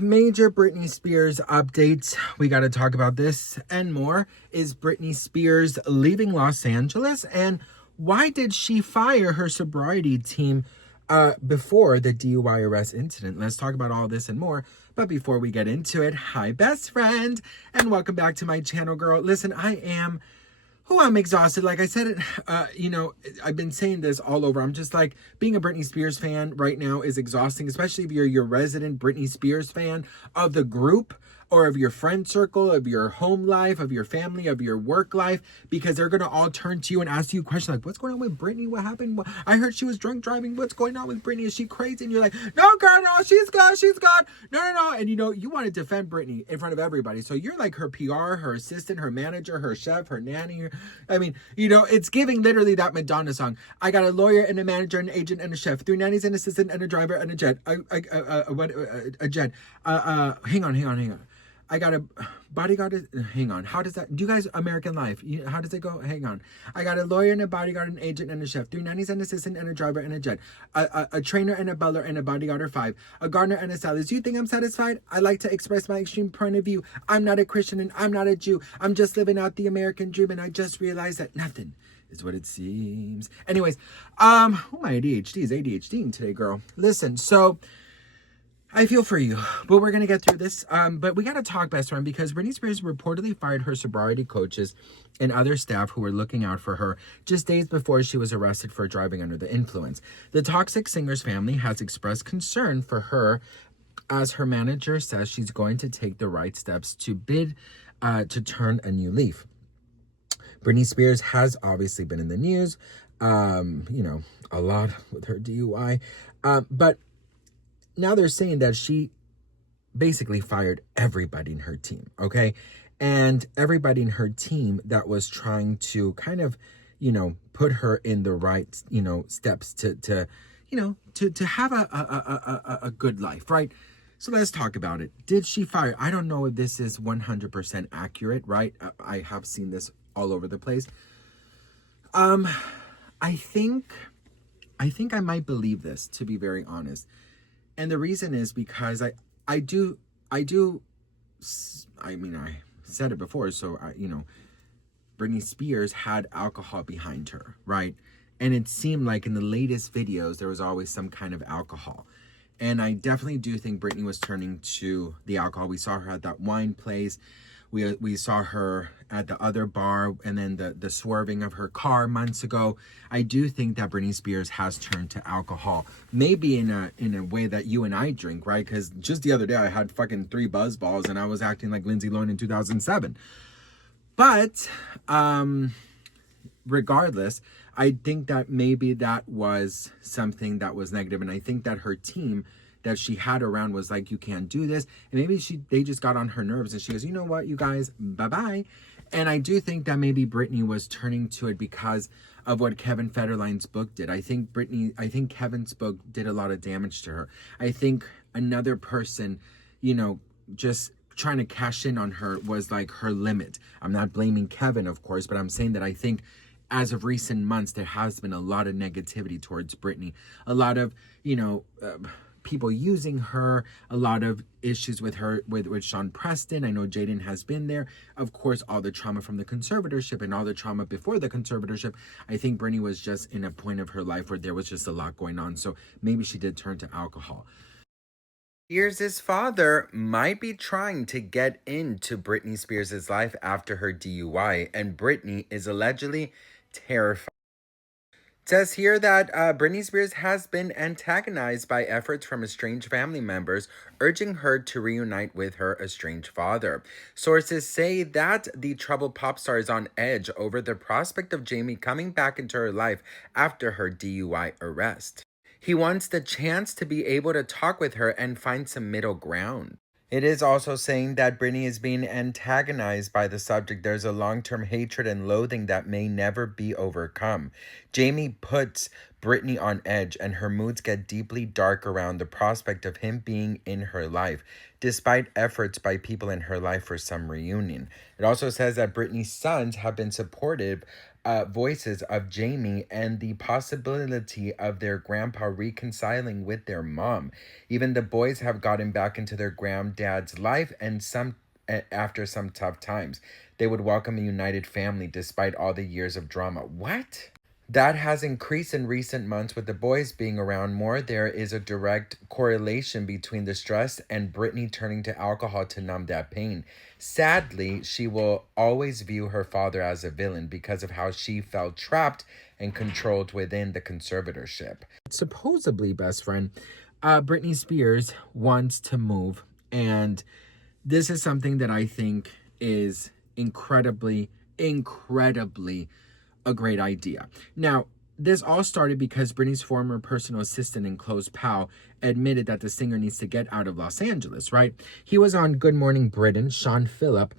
Major Britney Spears updates. We got to talk about this and more. Is Britney Spears leaving Los Angeles? And why did she fire her sobriety team before the DUI arrest incident? Let's talk about all this and more. But before we get into it, hi, best friend, and welcome back to my channel, girl. Listen, I'm exhausted. Like I said, I've been saying this all over. I'm just like, being a Britney Spears fan right now is exhausting, especially if you're your resident Britney Spears fan of the group or of your friend circle, of your home life, of your family, of your work life, because they're going to all turn to you and ask you questions like, what's going on with Britney? What happened? I heard she was drunk driving. What's going on with Britney? Is she crazy? And you're like, no, girl, no, she's good. She's good. No. And you want to defend Britney in front of everybody. So you're like her PR, her assistant, her manager, her chef, her nanny. It's giving literally that Madonna song. I got a lawyer and a manager, an agent and a chef, 3 nannies, an assistant and a driver and a jet. A jet. Hang on. I got a bodyguard. Hang on. How does that? Do you guys American Life? How does it go? Hang on. I got a lawyer and a bodyguard, an agent and a chef, 3 nannies, an assistant and a driver and a jet. A trainer and a butler and a bodyguard are 5. A gardener and a stylist. Do you think I'm satisfied? I like to express my extreme point of view. I'm not a Christian and I'm not a Jew. I'm just living out the American dream, and I just realized that nothing is what it seems. Anyways, my ADHD is ADHDing today, girl. Listen, so I feel for you, but we're going to get through this. But we got to talk, best friend, because Britney Spears reportedly fired her sobriety coaches and other staff who were looking out for her just days before she was arrested for driving under the influence. The Toxic Singer's family has expressed concern for her, as her manager says she's going to take the right steps to turn a new leaf. Britney Spears has obviously been in the news, a lot with her DUI, but now they're saying that she basically fired everybody in her team, okay? And everybody in her team that was trying to kind of, put her in the right, steps to have a good life, right? So let's talk about it. Did she fire? I don't know if this is 100% accurate, right? I have seen this all over the place. I think I might believe this, to be very honest. And the reason is because I said it before, so Britney Spears had alcohol behind her, right? And it seemed like in the latest videos, there was always some kind of alcohol. And I definitely do think Britney was turning to the alcohol. We saw her at that wine place. We saw her at the other bar, and then the swerving of her car months ago. I do think that Britney Spears has turned to alcohol, maybe in a way that you and I drink, right? Because just the other day I had fucking 3 buzz balls and I was acting like Lindsay Lohan in 2007. But regardless, I think that maybe that was something that was negative, and I think that her team that she had around was like, you can't do this. And maybe they just got on her nerves, and she goes, you know what, you guys, bye-bye. And I do think that maybe Britney was turning to it because of what Kevin Federline's book did. I think Kevin's book did a lot of damage to her. I think another person, just trying to cash in on her was like her limit. I'm not blaming Kevin, of course, but I'm saying that I think as of recent months, there has been a lot of negativity towards Britney. A lot of, people using her, a lot of issues with her, with Sean Preston. I know Jaden has been there. Of course, all the trauma from the conservatorship and all the trauma before the conservatorship. I think Britney was just in a point of her life where there was just a lot going on. So maybe she did turn to alcohol. Spears' father might be trying to get into Britney Spears' life after her DUI, and Britney is allegedly terrified. It says here that Britney Spears has been antagonized by efforts from estranged family members urging her to reunite with her estranged father. Sources say that the troubled pop star is on edge over the prospect of Jamie coming back into her life after her DUI arrest. He wants the chance to be able to talk with her and find some middle ground. It is also saying that Britney is being antagonized by the subject. There's a long-term hatred and loathing that may never be overcome. Jamie puts Britney on edge, and her moods get deeply dark around the prospect of him being in her life, despite efforts by people in her life for some reunion. It also says that Britney's sons have been supportive voices of Jamie and the possibility of their grandpa reconciling with their mom. Even the boys have gotten back into their granddad's life, and after some tough times, they would welcome a united family despite all the years of drama. What? That has increased in recent months with the boys being around more. There is a direct correlation between the stress and Britney turning to alcohol to numb that pain. Sadly, she will always view her father as a villain because of how she felt trapped and controlled within the conservatorship. Supposedly, best friend, Britney Spears wants to move, and this is something that I think is incredibly a great idea. Now, this all started because Britney's former personal assistant and close pal admitted that the singer needs to get out of Los Angeles, right? He was on Good Morning Britain, Sean Phillip,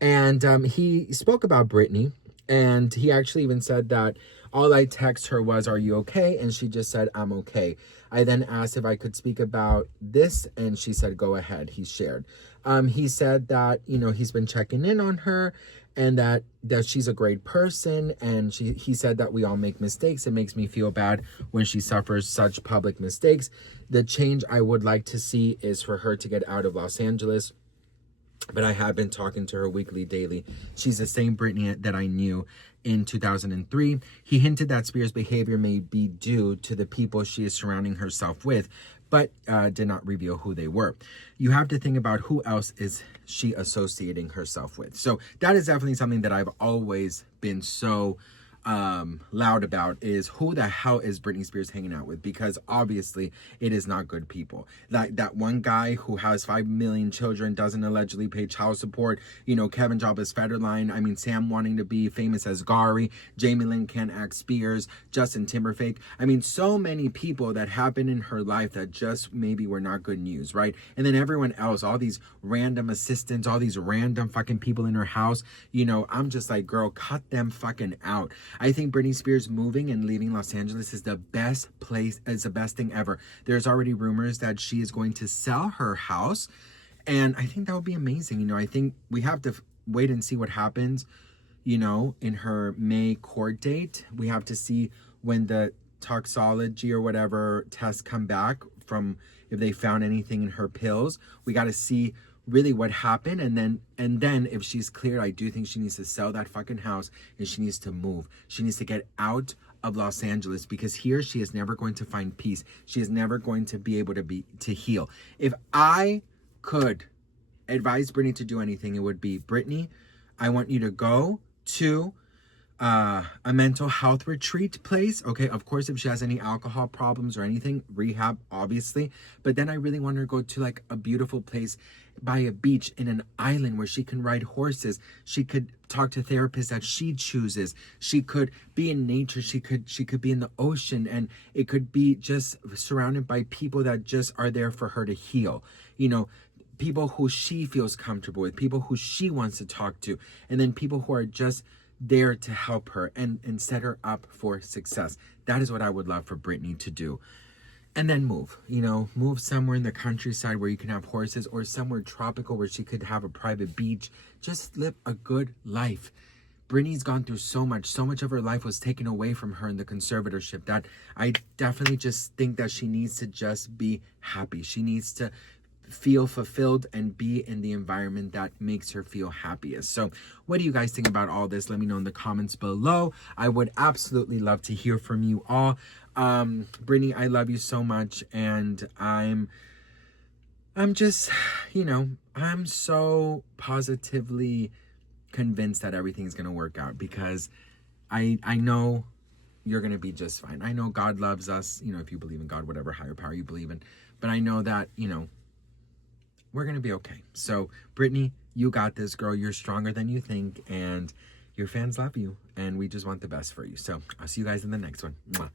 and he spoke about Britney, and he actually even said that all I text her was, "Are you okay?" And she just said, "I'm okay." I then asked if I could speak about this, and she said, "Go ahead." He shared. He said that, he's been checking in on her, and that she's a great person, and he said that we all make mistakes. It makes me feel bad when she suffers such public mistakes. The change I would like to see is for her to get out of Los Angeles, but I have been talking to her weekly, daily. She's the same Britney that I knew in 2003. He hinted that Spears' behavior may be due to the people she is surrounding herself with, but did not reveal who they were. You have to think about who else is she associating herself with. So that is definitely something that I've always been so loud about, is who the hell is Britney Spears hanging out with? Because obviously it is not good people. Like that one guy who has 5 million children, doesn't allegedly pay child support, Kevin Jabba's Federline, I mean, Sam wanting to be famous as Gary, Jamie Lynn can't act Spears, Justin Timberlake. I mean, so many people that happened in her life that just maybe were not good news, right? And then everyone else, all these random assistants, all these random fucking people in her house, I'm just like, girl, cut them fucking out. I think Britney Spears moving and leaving Los Angeles is the best thing ever. There's already rumors that she is going to sell her house, and I think that would be amazing. I think we have to wait and see what happens, in her May court date. We have to see when the toxicology or whatever tests come back from, if they found anything in her pills. We got to see really what happened, and then if she's cleared, I do think she needs to sell that fucking house, and she needs to move. She needs to get out of Los Angeles, because here she is never going to find peace. She is never going to be able to heal. If I could advise Britney to do anything, it would be, Britney, I want you to go to a mental health retreat place. Okay, of course, if she has any alcohol problems or anything, rehab, obviously. But then I really want her to go to like a beautiful place by a beach in an island where she can ride horses. She could talk to therapists that she chooses. She could be in nature. She could be in the ocean, and it could be just surrounded by people that just are there for her to heal. People who she feels comfortable with, people who she wants to talk to, and then people who are just there to help her and set her up for success. That is what I would love for Britney to do. And then move somewhere in the countryside where you can have horses, or somewhere tropical where she could have a private beach. Just live a good life. Britney's gone through so much of her life was taken away from her in the conservatorship, that I definitely just think that she needs to just be happy. She needs to feel fulfilled and be in the environment that makes her feel happiest. So what do you guys think about all this? Let me know in the comments below. I would absolutely love to hear from you all. Britney, I love you so much, and I'm just, I'm so positively convinced that everything's gonna work out, because I know you're gonna be just fine. I know God loves us, if you believe in God, whatever higher power you believe in, but I know that, we're going to be okay. So, Britney, you got this, girl. You're stronger than you think, and your fans love you, and we just want the best for you. So, I'll see you guys in the next one. Mwah.